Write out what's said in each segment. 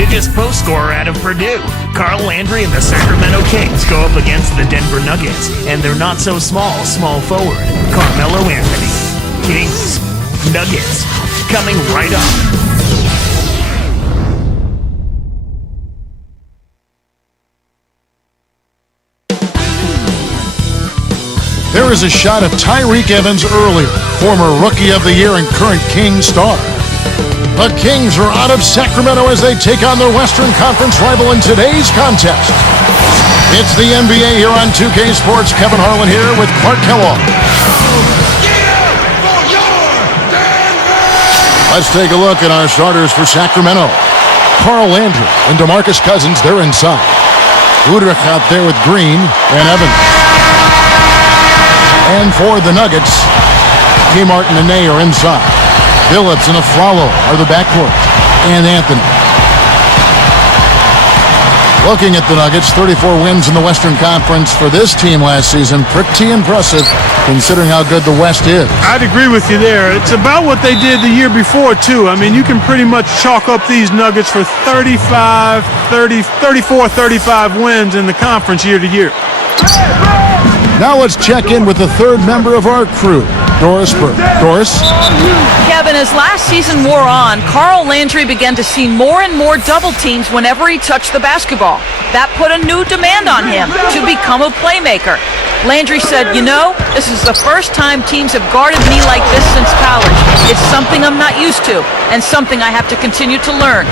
biggest post scorer out of Purdue. Carl Landry and the Sacramento Kings go up against the Denver Nuggets and their not-so-small small forward, Carmelo Anthony. Kings, Nuggets, coming right up. There is a shot of Tyreke Evans earlier, former Rookie of the Year and current Kings star. The Kings are out of Sacramento as they take on their Western Conference rival in today's contest. It's the NBA here on 2K Sports. Kevin Harlan here with Clark Kellogg. Let's take a look at our starters for Sacramento. Carl Landry and DeMarcus Cousins, they're inside. JOEDIRT out there with Green and Evans. And for the Nuggets, T. Martin and Ney are inside. Billups and Aflalo are the backcourt. And Anthony. Looking at the Nuggets, 34 wins in the Western Conference for this team last season. Pretty impressive considering how good the West is. I'd agree with you there. It's about what they did the year before, too. I mean, you can pretty much chalk up these Nuggets for 34, 35 wins in the conference year to year. Now let's check in with the third member of our crew, Doris Burke. Doris? Kevin, as last season wore on, Carl Landry began to see more and more double teams whenever he touched the basketball. That put a new demand on him to become a playmaker. Landry said, you know, this is the first time teams have guarded me like this since college. It's something I'm not used to and something I have to continue to learn.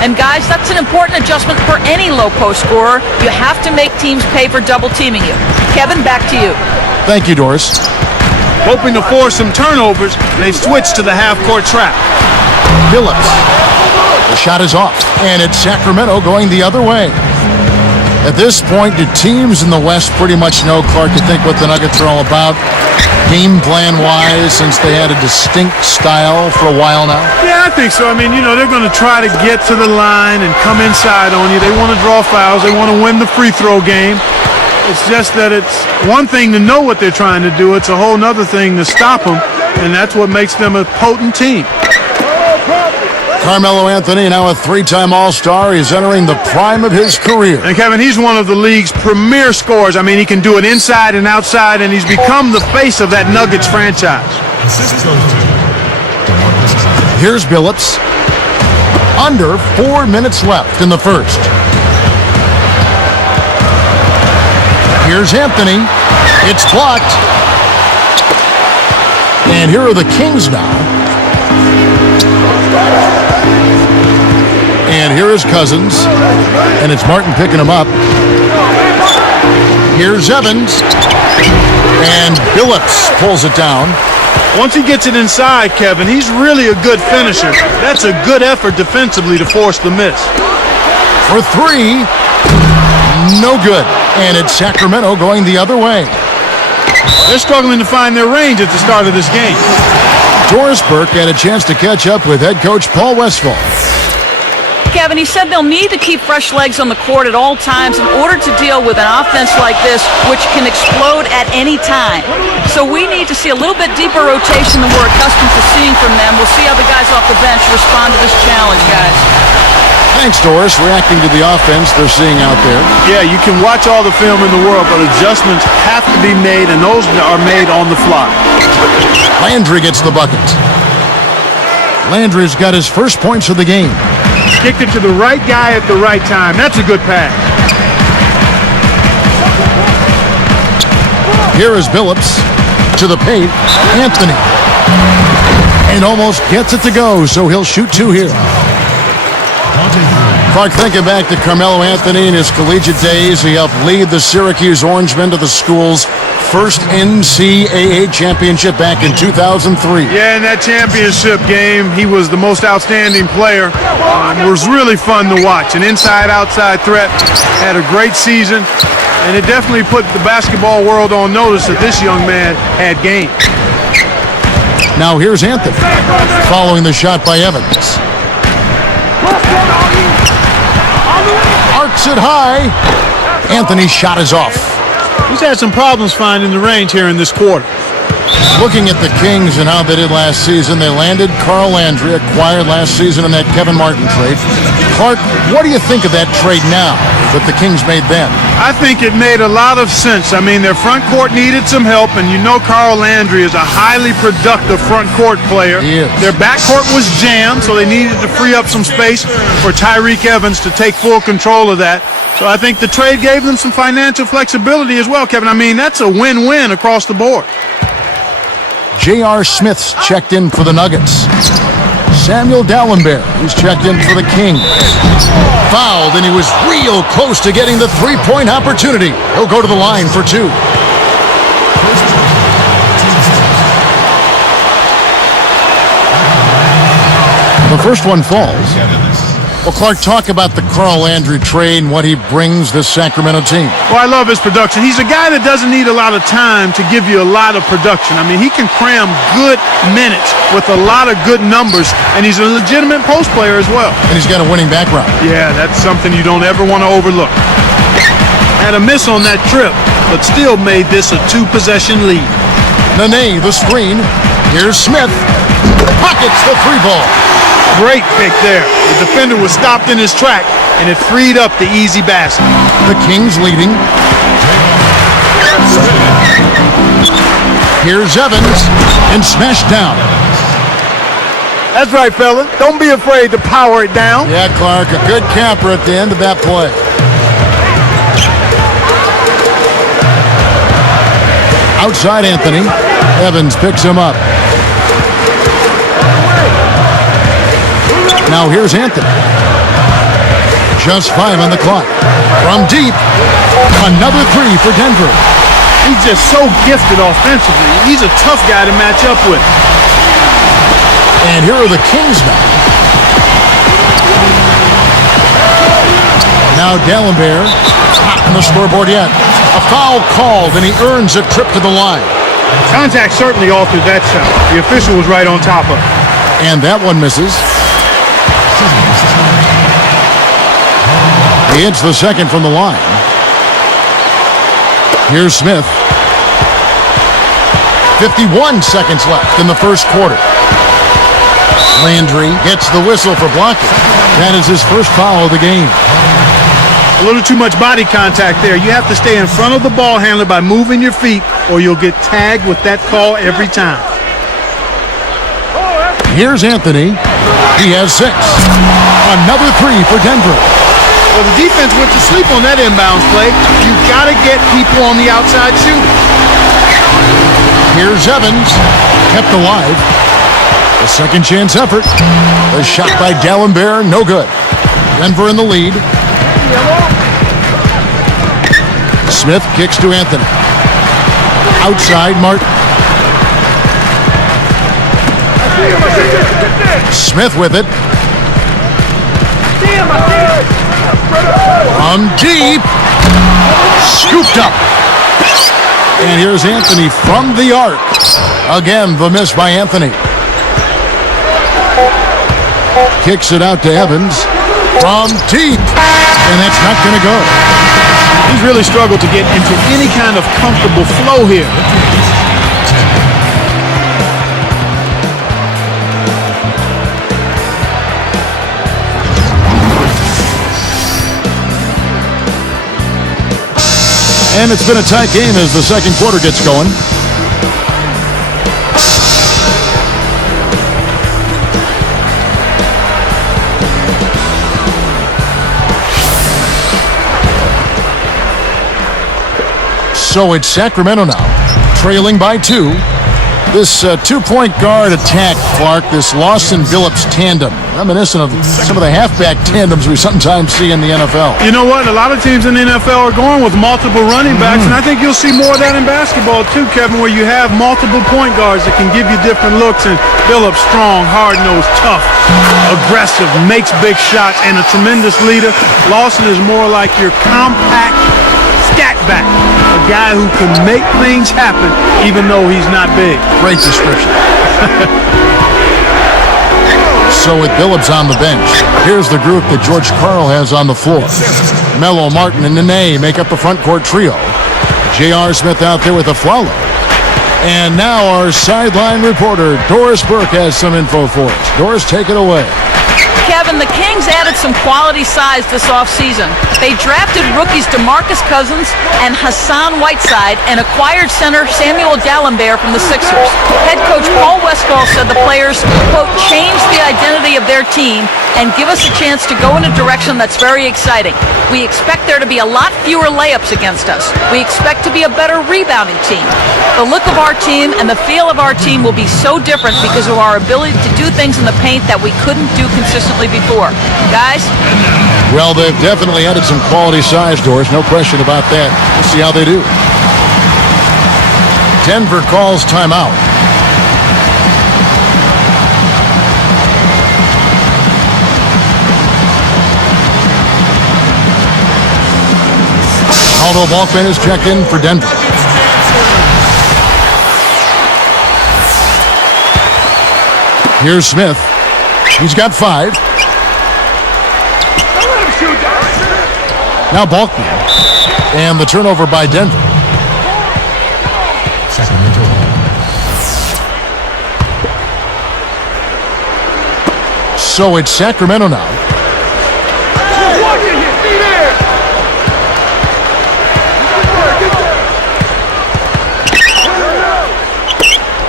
And guys, that's an important adjustment for any low post scorer. You have to make teams pay for double teaming you. Kevin, back to you. Thank you, Doris. Hoping to force some turnovers, they've switched to the half-court trap. Billups. The shot is off, and it's Sacramento going the other way. At this point, do teams in the West pretty much know, Clark, you think what the Nuggets are all about? Game plan-wise, since they had a distinct style for a while now? Yeah, I think so. I mean, you know, they're going to try to get to the line and come inside on you. They want to draw fouls. They want to win the free throw game. It's just that it's one thing to know what they're trying to do. It's a whole other thing to stop them, and that's what makes them a potent team. Carmelo Anthony, now a three-time All-Star. He's entering the prime of his career. And, Kevin, he's one of the league's premier scorers. I mean, he can do it inside and outside, and he's become the face of that Nuggets franchise. Here's Billups. Under 4 minutes left in the first. Here's Anthony. It's blocked. And here are the Kings now. And here is Cousins. And it's Martin picking him up. Here's Evans. And Billups pulls it down. Once he gets it inside, Kevin, he's really a good finisher. That's a good effort defensively to force the miss. For three. No good. And it's Sacramento going the other way. They're struggling to find their range at the start of this game. Doris Burke had a chance to catch up with head coach Paul Westphal. Kevin, he said they'll need to keep fresh legs on the court at all times in order to deal with an offense like this, which can explode at any time. So we need to see a little bit deeper rotation than we're accustomed to seeing from them. We'll see how the guys off the bench respond to this challenge, guys. Thanks, Doris, reacting to the offense they're seeing out there. Yeah, you can watch all the film in the world, but adjustments have to be made, and those are made on the fly. Landry gets the bucket. Landry's got his first points of the game. Kicked it to the right guy at the right time. That's a good pass. Here is Billups to the paint. Anthony. And almost gets it to go, so he'll shoot two here. Clark, thinking back to Carmelo Anthony in his collegiate days, he helped lead the Syracuse Orangemen to the school's first NCAA championship back in 2003. Yeah, in that championship game, he was the most outstanding player. It was really fun to watch. An inside-outside threat. Had a great season, and it definitely put the basketball world on notice that this young man had game. Now here's Anthony, following the shot by Evans. Arcs it high. Anthony's shot is off. He's had some problems finding the range here in this quarter. Looking at the Kings and how they did last season, they landed Carl Landry, acquired last season in that Kevin Martin trade. Clark, what do you think of that trade now that the Kings made then? I think it made a lot of sense. I mean, their front court needed some help, and you know Carl Landry is a highly productive front court player. He is. Their backcourt was jammed, so they needed to free up some space for Tyreke Evans to take full control of that. So I think the trade gave them some financial flexibility as well, Kevin. I mean, that's a win-win across the board. J.R. Smith's checked in for the Nuggets. Samuel Dallenberg, who's checked in for the Kings. Fouled, and he was real close to getting the three-point opportunity. He'll go to the line for two. The first one falls. Well, Clark, talk about the Carl Landry trade and what he brings this Sacramento team. Well, I love his production. He's a guy that doesn't need a lot of time to give you a lot of production. I mean, he can cram good minutes with a lot of good numbers, and he's a legitimate post player as well. And he's got a winning background. Yeah, that's something you don't ever want to overlook. Had a miss on that trip, but still made this a two-possession lead. Nene, the screen. Here's Smith. Pockets the three ball. Great pick there. The defender was stopped in his track, and it freed up the easy basket. The Kings leading. Here's Evans, and smashed down. That's right, fella. Don't be afraid to power it down. Yeah, Clark, a good camper at the end of that play. Outside Anthony. Evans picks him up. Now here's Anthony. Just 5 on the clock. From deep, another three for Denver. He's just so gifted offensively. He's a tough guy to match up with. And here are the Kings now. Now Dallenberg, not on the scoreboard yet. A foul called, and he earns a trip to the line. Contact certainly altered that shot. The official was right on top of it. And that one misses. He hits the second from the line. Here's Smith. 51 seconds left in the first quarter. Landry gets the whistle for blocking. That is his first foul of the game. A little too much body contact there. You have to stay in front of the ball handler by moving your feet, or you'll get tagged with that call every time. Here's Anthony. He has 6. Another three for Denver. Well, the defense went to sleep on that inbounds play. You've got to get people on the outside shooting. Here's Evans. Kept alive. A second chance effort. The shot by Dallenberg, no good. Denver in the lead. Smith kicks to Anthony. Outside Martin. Smith with it. From deep. Scooped up. And here's Anthony from the arc. Again, the miss by Anthony. Kicks it out to Evans. From deep. And that's not going to go. He's really struggled to get into any kind of comfortable flow here. And it's been a tight game as the second quarter gets going. So it's Sacramento now, trailing by 2. This two-point guard attack, Clark, this Lawson-Billups tandem, reminiscent of some of the halfback tandems we sometimes see in the NFL. You know what? A lot of teams in the NFL are going with multiple running backs, and I think you'll see more of that in basketball too, Kevin, where you have multiple point guards that can give you different looks, and Billups strong, hard-nosed, tough, aggressive, makes big shots, and a tremendous leader. Lawson is more like your compact scat back, a guy who can make things happen even though he's not big. Great description. So with Billups on the bench, here's the group that George Karl has on the floor. Melo, Martin, and Nene make up the front court trio. J.R. Smith out there with a Flalo. And now our sideline reporter, Doris Burke, has some info for us. Doris, take it away. Kevin, the Kings added some quality size this offseason. They drafted rookies DeMarcus Cousins and Hassan Whiteside and acquired center Samuel Dalembert from the Sixers. Head coach Paul Westphal said the players, quote, change the identity of their team and give us a chance to go in a direction that's very exciting. We expect there to be a lot fewer layups against us. We expect to be a better rebounding team. The look of our team and the feel of our team will be so different because of our ability to do things in the paint that we couldn't do consistently before. Guys? Well, they've definitely added some quality size, Doris. No question about that. We'll see how they do. Denver calls timeout. Aldo Balkman is checked in for Denver. Here's Smith. He's got 5. Now Balkman. And the turnover by Denver. Sacramento. So it's Sacramento now.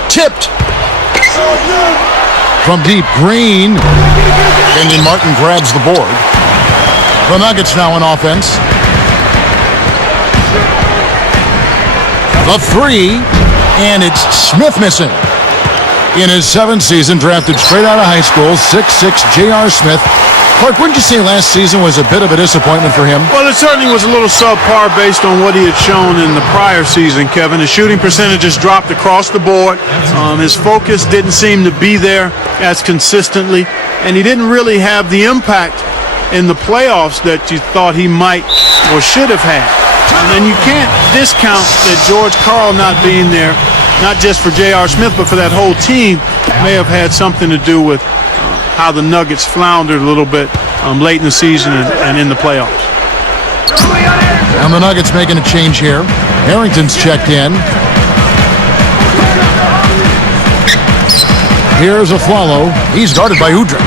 Tipped. From deep, Green. Kenyon Martin grabs the board. The Nuggets now in offense. The 3, and it's Smith missing. In his 7th season, drafted straight out of high school, 6'6" J.R. Smith. Clark, wouldn't you say last season was a bit of a disappointment for him? Well, it certainly was a little subpar based on what he had shown in the prior season, Kevin. His shooting percentages dropped across the board. His focus didn't seem to be there as consistently, and he didn't really have the impact in the playoffs that you thought he might or should have had. And you can't discount that George Karl not being there, not just for J.R. Smith, but for that whole team, may have had something to do with how the Nuggets floundered a little bit late in the season and in the playoffs. And the Nuggets making a change here. Harrington's checked in. Here's Aflalo. He's guarded by Udrih.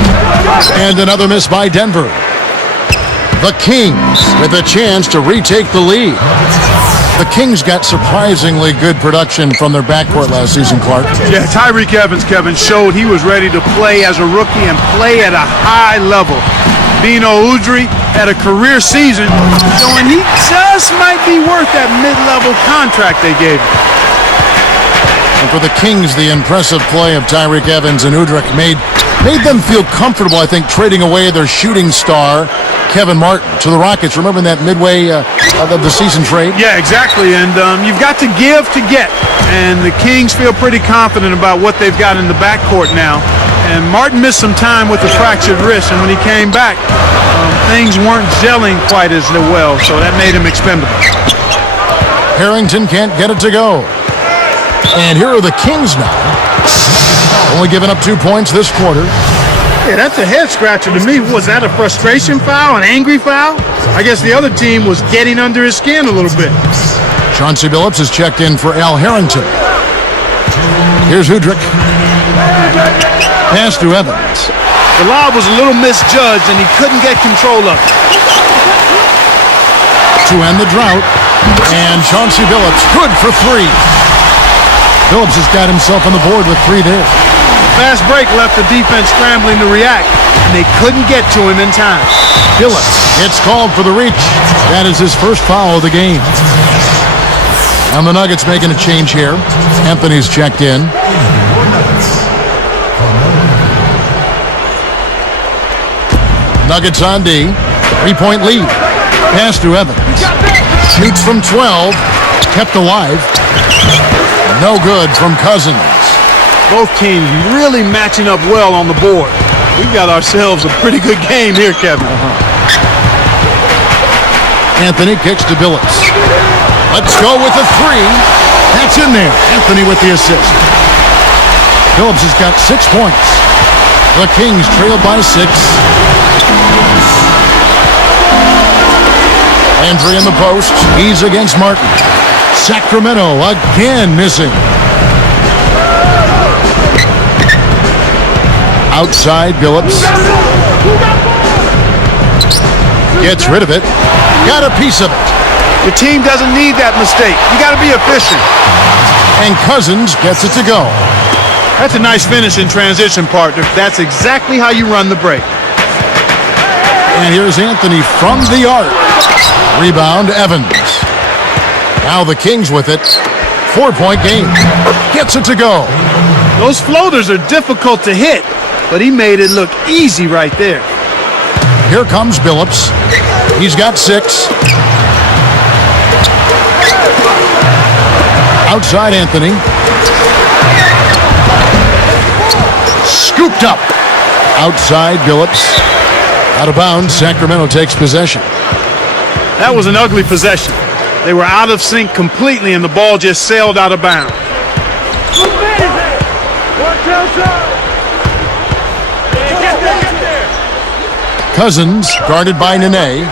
And another miss by Denver. The Kings with a chance to retake the lead. The Kings got surprisingly good production from their backcourt last season, Clark. Yeah, Tyreke Evans, Kevin, showed he was ready to play as a rookie and play at a high level. Bino Udrih had a career season, showing he just might be worth that mid-level contract they gave him. And for the Kings, the impressive play of Tyreke Evans and Udrih made them feel comfortable, I think, trading away their shooting star, Kevin Martin, to the Rockets. Remember that midway of the season trade? Yeah, exactly. And you've got to give to get. And the Kings feel pretty confident about what they've got in the backcourt now. And Martin missed some time with the fractured wrist, and when he came back, things weren't gelling quite as well, so that made him expendable. Harrington can't get it to go. And here are the Kings now. Only giving up 2 points this quarter. Yeah, that's a head scratcher to me. Was that a frustration foul, an angry foul? I guess the other team was getting under his skin a little bit. Chauncey Billups is checked in for Al Harrington. Here's Udrih. Pass to Evans. The lob was a little misjudged, and he couldn't get control of it. To end the drought. And Chauncey Billups, good for 3. Billups has got himself on the board with 3 there. Fast break left the defense scrambling to react, and they couldn't get to him in time. Billups gets called for the reach. That is his first foul of the game. And the Nuggets making a change here. Anthony's checked in. Nuggets on D. 3-point lead. Pass to Evans. Shoots from 12. Kept alive. No good from Cousins. Both teams really matching up well on the board. We've got ourselves a pretty good game here, Kevin. Anthony kicks to Billups. Let's go with a 3. That's in there. Anthony with the assist. Billups has got 6 points. The Kings trail by 6. Landry in the post. He's against Martin. Sacramento again missing. Outside, Billups. Gets rid of it. Got a piece of it. Your team doesn't need that mistake. You got to be efficient. And Cousins gets it to go. That's a nice finish in transition, partner. That's exactly how you run the break. And here's Anthony from the arc. Rebound, Evans. Now the Kings with it. 4-point game. Gets it to go. Those floaters are difficult to hit, but he made it look easy right there. Here comes Billups. He's got 6. Outside Anthony. Scooped up. Outside Billups. Out of bounds. Sacramento takes possession. That was an ugly possession. They were out of sync completely, and the ball just sailed out of bounds. Cousins guarded by Nene.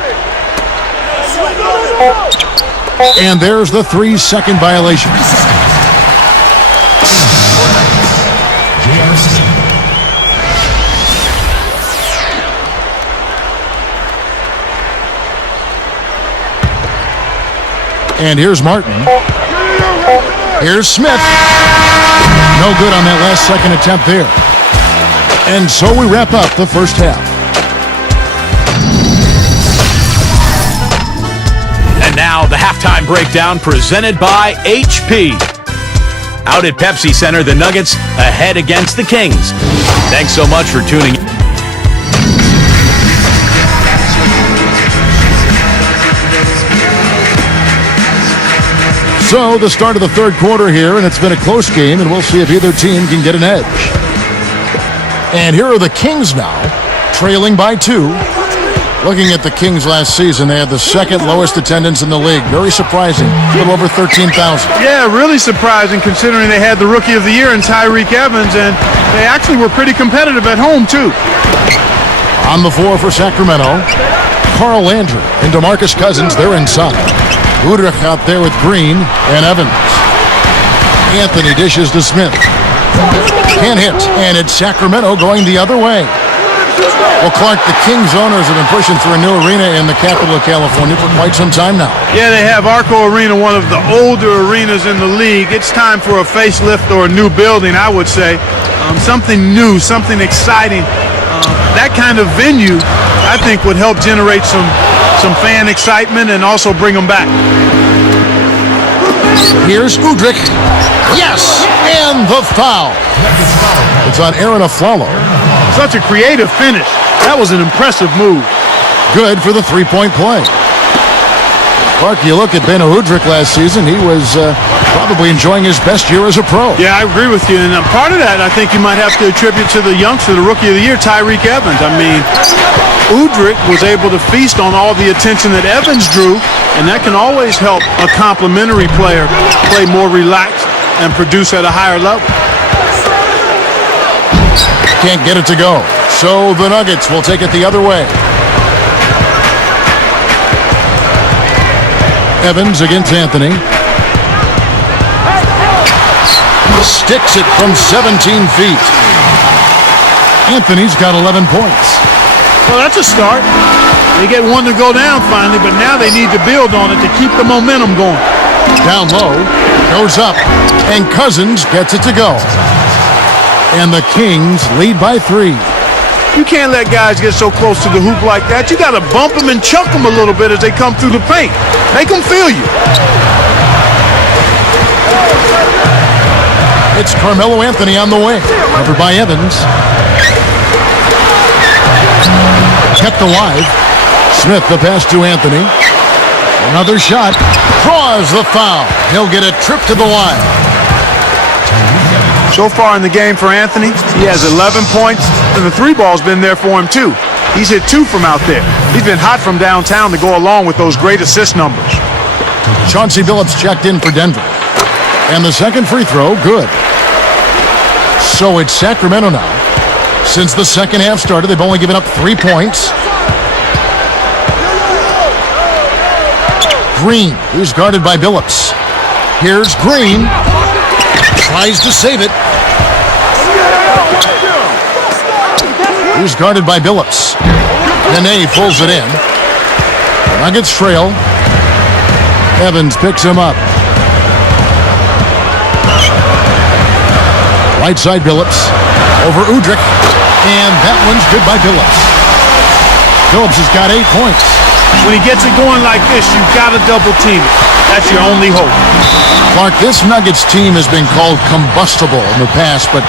And there's the 3-second violation. And here's Martin. Here's Smith. No good on that last second attempt there. And so we wrap up the first half. And now the halftime breakdown presented by HP. Out at Pepsi Center, the Nuggets ahead against the Kings. Thanks so much for tuning in. So the start of the third quarter here, and it's been a close game, and we'll see if either team can get an edge. And here are the Kings now, trailing by 2. Looking at the Kings last season, they had the second lowest attendance in the league. Very surprising, a little over 13,000. Yeah, really surprising considering they had the Rookie of the Year in Tyreke Evans, and they actually were pretty competitive at home, too. On the floor for Sacramento, Carl Landry and DeMarcus Cousins, they're inside. JOEDIRT out there with Green and Evans. Anthony dishes to Smith. Can't hit, and it's Sacramento going the other way. Well, Clark, the Kings owners have been pushing for a new arena in the capital of California for quite some time now. Yeah, they have Arco Arena, one of the older arenas in the league. It's time for a facelift or a new building, I would say. Something new, something exciting. That kind of venue, I think, would help generate some fan excitement and also bring them back. Here's Udrih. Yes, and the foul. It's on Aaron Aflalo. Such a creative finish. That was an impressive move. Good for the three-point play. Clark, you look at Ben Udrih last season, he was probably enjoying his best year as a pro. Yeah, I agree with you. And part of that, I think you might have to attribute to the youngster, the Rookie of the Year, Tyreke Evans. I mean, Udrih was able to feast on all the attention that Evans drew, and that can always help a complimentary player play more relaxed and produce at a higher level. Can't get it to go. So the Nuggets will take it the other way. Evans against Anthony. Sticks it from 17 feet. Anthony's got 11 points. Well, that's a start. They get one to go down finally, but now they need to build on it to keep the momentum going. Down low, goes up, and Cousins gets it to go. And the Kings lead by 3. You can't let guys get so close to the hoop like that. You got to bump them and chunk them a little bit as they come through the paint. Make them feel you. It's Carmelo Anthony on the wing, covered by Evans. Kept alive. Smith the pass to Anthony. Another shot. Draws the foul. He'll get a trip to the line. So far in the game for Anthony, he has 11 points, and the three ball's been there for him too. He's hit 2 from out there. He's been hot from downtown to go along with those great assist numbers. Chauncey Billups checked in for Denver. And the second free throw, good. So it's Sacramento now. Since the second half started, they've only given up 3 points. Green, he's guarded by Billups. Here's Green. Tries to save it. He's guarded by Billups. Nene pulls it in. The Nuggets trail. Evans picks him up. Right side Billups. Over Udrih. And that one's good by Billups. Billups has got 8 points. When he gets it going like this, you've got to double team it. That's your only hope. Clark, this Nuggets team has been called combustible in the past, but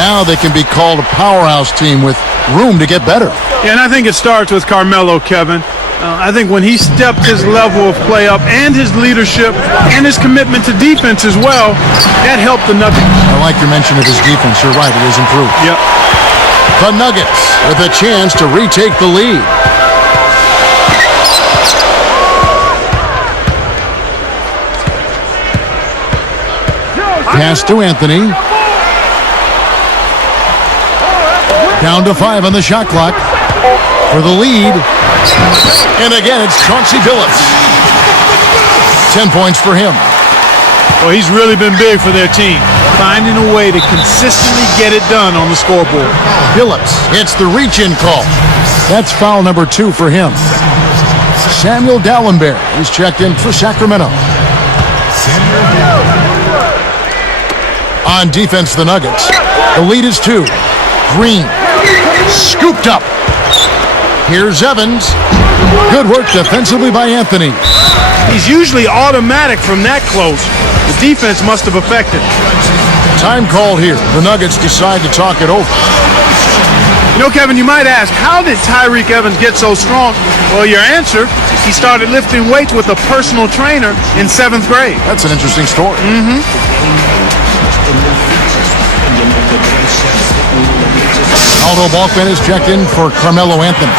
now they can be called a powerhouse team with room to get better. Yeah, and I think it starts with Carmelo, Kevin. I think when he stepped his level of play up and his leadership and his commitment to defense as well, that helped the Nuggets. I like your mention of his defense. You're right, it is improved. Yep. The Nuggets with a chance to retake the lead. Pass to Anthony. Down to 5 on the shot clock for the lead. And again, it's Chauncey Billups. 10 points for him. Well, he's really been big for their team, finding a way to consistently get it done on the scoreboard. Billups hits the reach-in call. That's foul number 2 for him. Samuel Dallenberg is checked in for Sacramento. On defense, the Nuggets. The lead is 2. Green. Scooped up. Here's Evans. Good work defensively by Anthony. He's usually automatic from that close. The defense must have affected. Time called here. The Nuggets decide to talk it over. You know, Kevin, you might ask, how did Tyreke Evans get so strong? Well, your answer, he started lifting weights with a personal trainer in 7th grade. That's an interesting story. Aldo Balkman is checked in for Carmelo Anthony.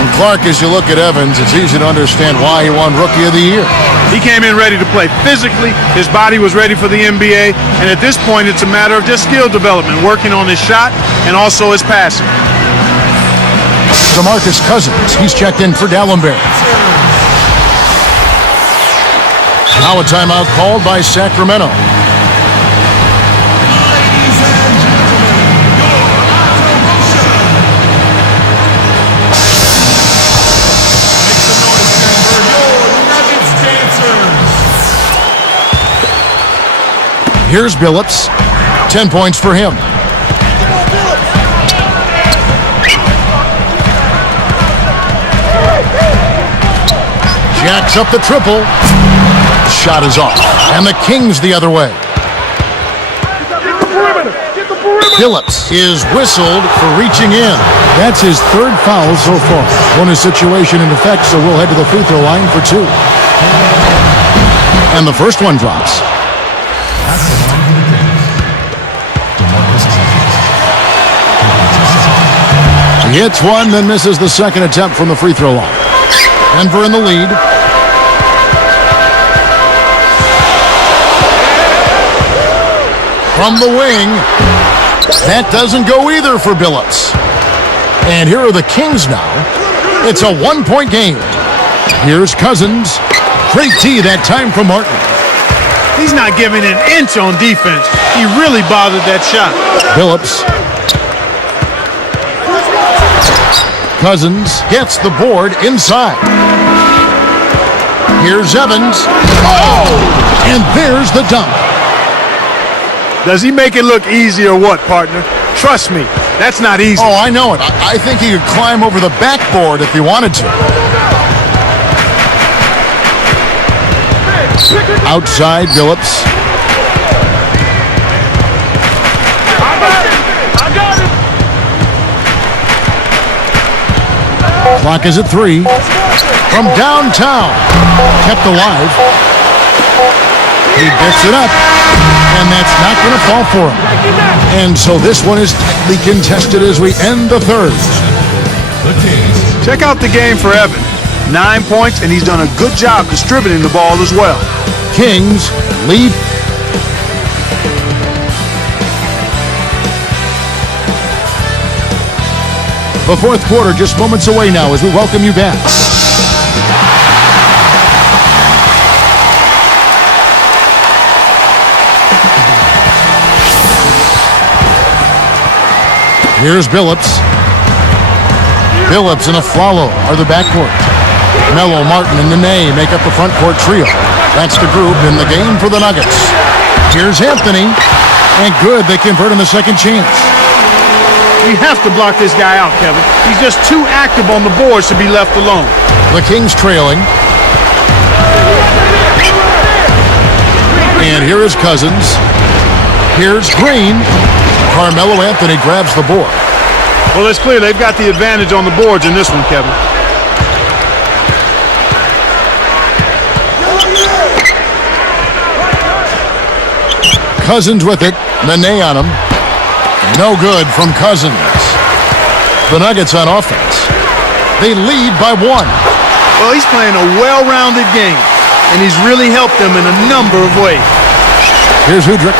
And Clark, as you look at Evans, it's easy to understand why he won Rookie of the Year. He came in ready to play physically. His body was ready for the NBA. And at this point, it's a matter of just skill development, working on his shot and also his passing. DeMarcus Cousins, he's checked in for Dallenberg. Now a timeout called by Sacramento. Here's Billups. 10 points for him. Jacks up the triple. Shot is off. And the Kings the other way. Billups is whistled for reaching in. That's his 3rd foul so far. Bonus situation in effect, so we'll head to the free throw line for 2. And the first one drops. He hits one, then misses the second attempt from the free throw line. Denver in the lead. From the wing. That doesn't go either for Billups. And here are the Kings now. It's a 1-point game. Here's Cousins. Great D that time from Martin. He's not giving an inch on defense. He really bothered that shot. Billups. Cousins gets the board inside. Here's Evans. Oh! And there's the dunk. Does he make it look easy or what, partner? Trust me, that's not easy. Oh, I know it. I think he could climb over the backboard if he wanted to. Outside, Billups. Clock is at 3. From downtown. Kept alive. He picks it up. And that's not going to fall for him. And so this one is tightly contested as we end the 3rd. Check out the game for Evan. 9 points, and he's done a good job distributing the ball as well. Kings lead. The 4th quarter just moments away now as we welcome you back. Here's Billups. Billups and Aflalo are the backcourt. Mello, Martin, and Nene make up the front court trio. That's the group in the game for the Nuggets. Here's Anthony. And good, they convert on the second chance. You have to block this guy out, Kevin. He's just too active on the boards to be left alone. The Kings trailing. And here is Cousins. Here's Green. Carmelo Anthony grabs the board. Well, it's clear they've got the advantage on the boards in this one, Kevin. Cousins with it. Nene on him. No good from Cousins. The Nuggets on offense. They lead by 1. Well, he's playing a well-rounded game, and he's really helped them in a number of ways. Here's Udrich.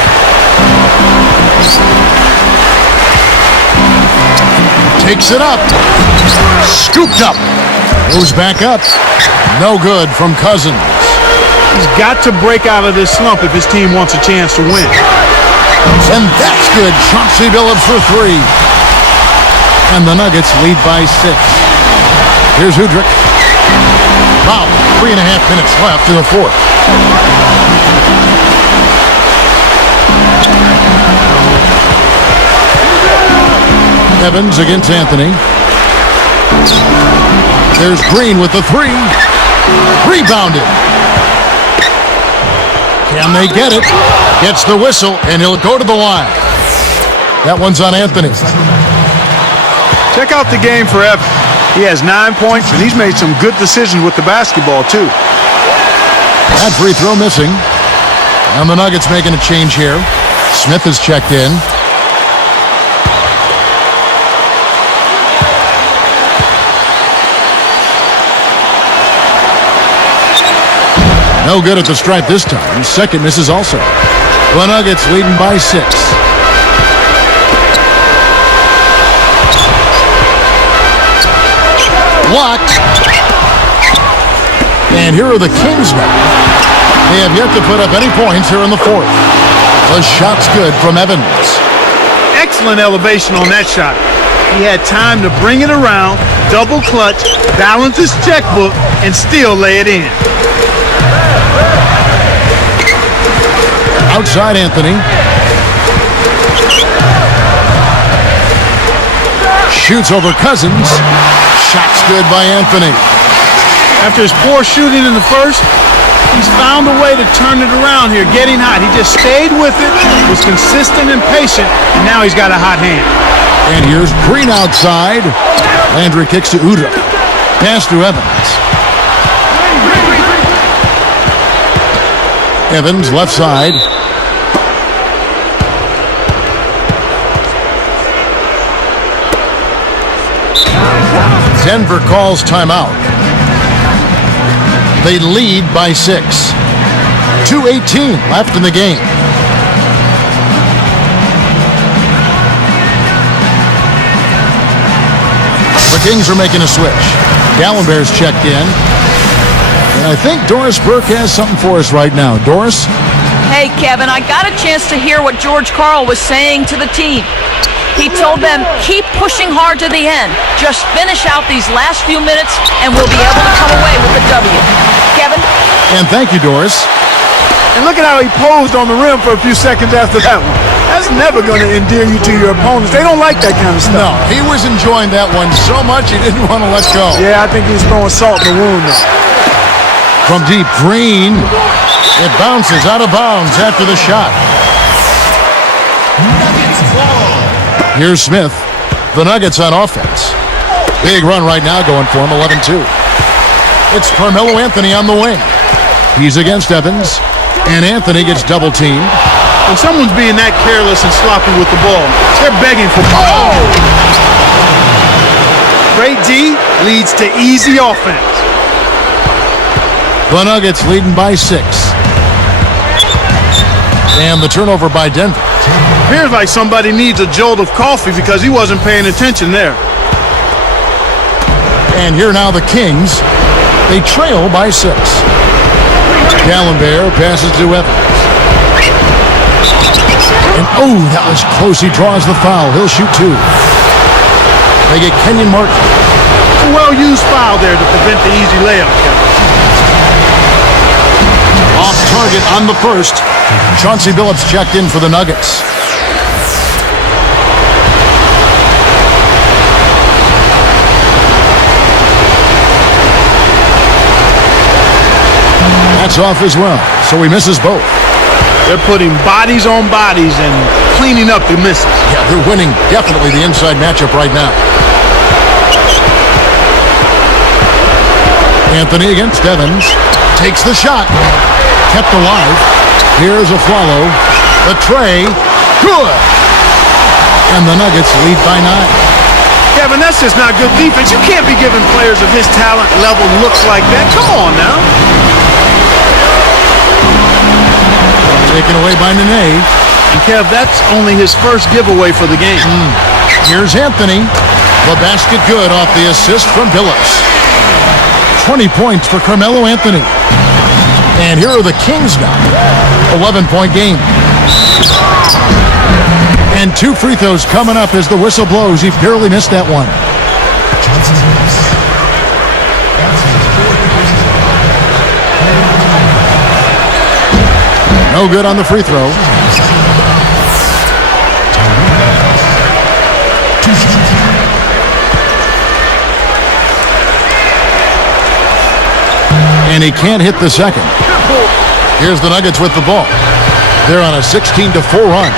Takes it up. Scooped up. Moves back up. No good from Cousins. He's got to break out of this slump if his team wants a chance to win. And that's good. Chauncey Billups for 3. And the Nuggets lead by 6. Here's Udrich. About 3.5 minutes left in the fourth. Evans against Anthony. There's Green with the 3. Rebounded. Can they get it? Gets the whistle, and he'll go to the line. That one's on Anthony. Check out the game for Evans. He has 9 points, and he's made some good decisions with the basketball, too. That free throw missing. And the Nuggets making a change here. Smith is checked in. No good at the stripe this time. Second misses also. The Nuggets leading by 6. Blocked. And here are the Kings now. They have yet to put up any points here in the fourth. The shot's good from Evans. Excellent elevation on that shot. He had time to bring it around, double clutch, balance his checkbook, and still lay it in. Outside Anthony. Shoots over Cousins. Shot's good by Anthony. After his poor shooting in the first, he's found a way to turn it around here, getting hot. He just stayed with it, was consistent and patient, and now he's got a hot hand. And here's Green outside. Landry kicks to Udrich. Pass to Evans. Evans left side. Denver calls timeout. They lead by 6. 2:18 left in the game. The Kings are making a switch. Gallenberg's checked in. And I think Doris Burke has something for us right now. Doris? Hey, Kevin, I got a chance to hear what George Karl was saying to the team. He told them, keep pushing hard to the end. Just finish out these last few minutes, and we'll be able to come away with the W. Kevin? And thank you, Doris. And look at how he posed on the rim for a few seconds after that one. That's never going to endear you to your opponents. They don't like that kind of stuff. No, he was enjoying that one so much he didn't want to let go. Yeah, I think he's throwing salt in the wound now. From deep, Green. It bounces out of bounds after the shot. Here's Smith. The Nuggets on offense. Big run right now going for him, 11-2. It's Carmelo Anthony on the wing. He's against Evans, and Anthony gets double-teamed. When someone's being that careless and sloppy with the ball, they're begging for ball. Great D leads to easy offense. The Nuggets leading by 6. And the turnover by Denver. Appears like somebody needs a jolt of coffee because he wasn't paying attention there. And here now the Kings. They trail by 6. Gallenberg passes to Evans. And oh, that was close. He draws the foul. He'll shoot 2. They get Kenyon Martin. A well-used foul there to prevent the easy layup, Kevin. Off target on the first. Chauncey Billups checked in for the Nuggets. That's off as well, so he misses both. They're putting bodies on bodies and cleaning up the misses. Yeah, they're winning definitely the inside matchup right now. Anthony against Evans. Takes the shot. Kept alive. Here's a follow. The tray. Good. And the Nuggets lead by 9. Kevin, that's just not good defense. You can't be giving players of his talent level looks like that. Come on now. Taken away by Nene. And Kev, that's only his first giveaway for the game. Here's Anthony. The basket good off the assist from Billups. 20 points for Carmelo Anthony. And here are the Kings now. 11-point game. And 2 free throws coming up as the whistle blows. He barely missed that one. No good on the free throw. And he can't hit the second. Here's the Nuggets with the ball. They're on a 16-4 run.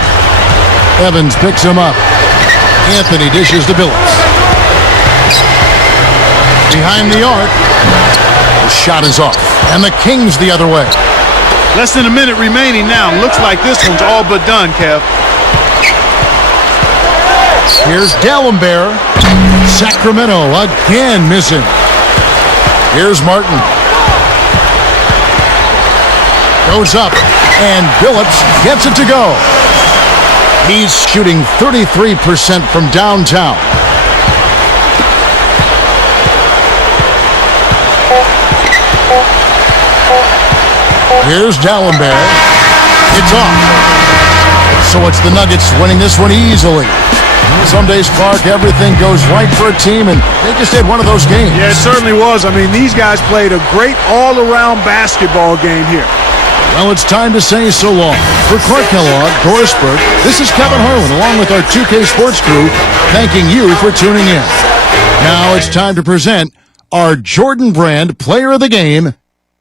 Evans picks him up. Anthony dishes to Billups. Behind the arc. The shot is off. And the Kings the other way. Less than a minute remaining now. Looks like this one's all but done, Kev. Here's D'Alembert. Sacramento again missing. Here's Martin. Goes up, and Billups gets it to go. He's shooting 33% from downtown. Here's D'Alembert. It's off. So it's the Nuggets winning this one easily. Some days, Clark, everything goes right for a team, and they just had one of those games. Yeah, it certainly was. I mean, these guys played a great all-around basketball game here. Well, it's time to say so long. For Clark Kellogg, Doris Burke, this is Kevin Harlan, along with our 2K Sports crew, thanking you for tuning in. Now it's time to present our Jordan Brand Player of the Game,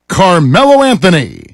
Carmelo Anthony.